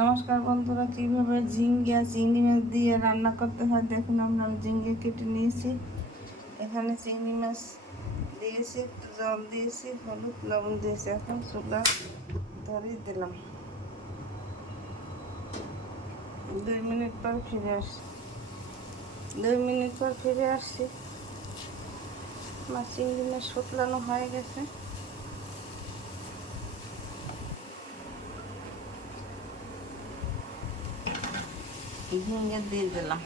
নমস্কার বন্ধুরা, কীভাবে ঝিঙ্গা চিংড়ি মাছ দিয়ে রান্না করতে হয় দেখুন। আমরা ঝিঙ্গা কেটে নিয়েছি, এখানে চিংড়ি মাছ দিয়েছি, একটু জল দিয়েছি, হলুদ লবণ দিয়েছি। এখন চুলা ধরিয়ে দিলাম। 2 মিনিট পর ফিরে আসছি। 2 মিনিট পর ফিরে আসছি। আমার চিংড়ি মাছ শুকলানো হয়ে গেছে। ঝিঙ্গে দিয়ে দিলাম।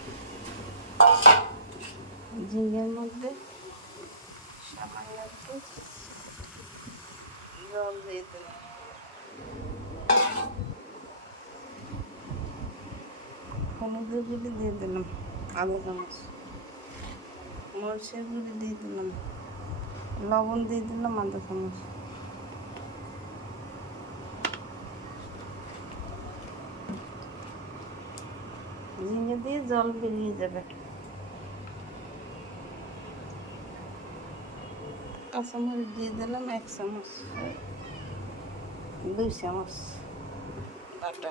ঝিঙ্গের মধ্যে সামান্য একটু জল দিয়ে দিলাম। হলুদের গুঁড়ি দিয়ে দিলাম আধা চামচ, মরিচের গুঁড়ি দিয়ে দিলাম, লবণ দিয়ে দিলাম আধা চামচ। ঝিঙে দিয়ে জল বেরিয়ে যাবে। কাঁচামরিচ দিয়ে দিলাম 1 চামচ, 2 চামচ বাটা।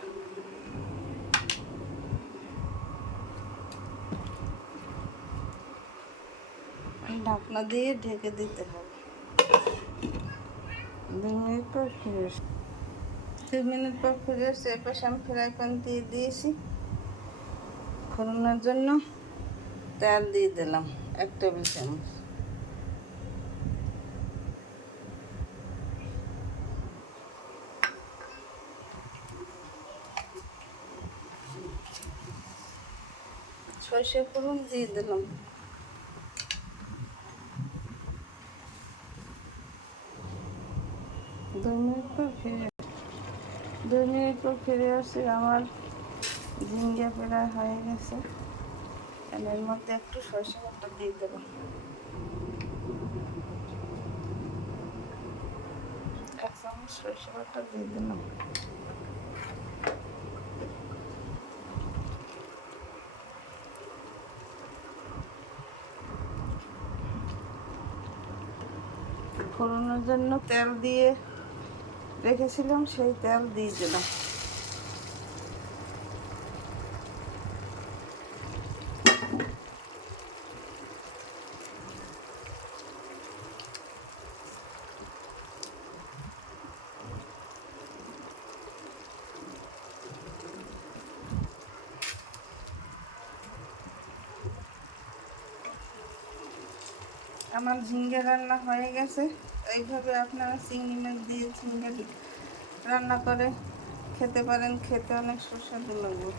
ঢাকনা দিয়ে ঢেকে দিতে হবে। 2 মিনিট পর ফিরে আসি। 2 মিনিট পর ফিরে এসে এপাশে আমি ফ্রাই প্যান দিয়ে দিয়েছি। ফোড়নের জন্য তেল দিয়ে দিলাম 1 টেবিল চামচ। সরষে ফোড়ন দিয়ে দিলাম। দু মিনিট পর ফিরে আসি। আমার ঝিঙ্গা প্রায় হয়ে গেছে। এর মধ্যে একটু সরষে বাটা দিয়ে দেবো। 1 চামচ সরষে বাটা দিয়ে দিলাম। ফোড়নের জন্য তেল দিয়ে রেখেছিলাম, সেই তেল দিয়ে দিলাম। আমার ঝিঙ্গা রান্না হয়ে গেছে। এইভাবে আপনারা চিংড়ি মাছ দিয়ে ঝিঙ্গা রান্না করে খেতে পারেন। খেতে অনেক সুস্বাদু লাগবে।